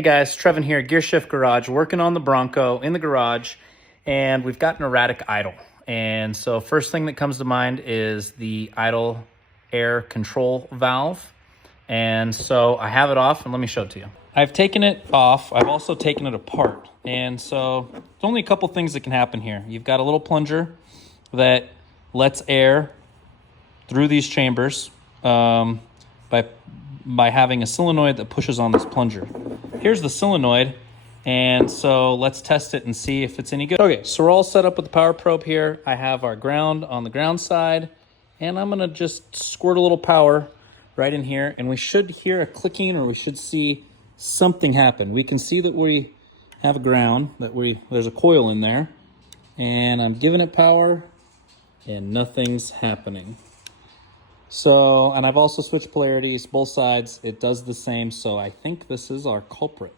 Hey guys, Trevin here, Gear Shift Garage, working on the Bronco in the garage, and we've got an erratic idle. And so first thing that comes to mind is the idle air control valve. And so I have it off, and let me show it to you. I've taken it off. I've also taken it apart. And so there's only a couple things that can happen here. You've got a little plunger that lets air through these chambers by having a solenoid that pushes on this plunger. Here's the solenoid, and so let's test it and see if it's any good. Okay, so we're all set up with the power probe here. I have our ground on the ground side, and I'm gonna just squirt a little power right in here, and we should hear a clicking, or we should see something happen. We can see that we have a ground, there's a coil in there, and I'm giving it power, and nothing's happening. So, and I've also switched polarities, both sides, it does the same, so I think this is our culprit.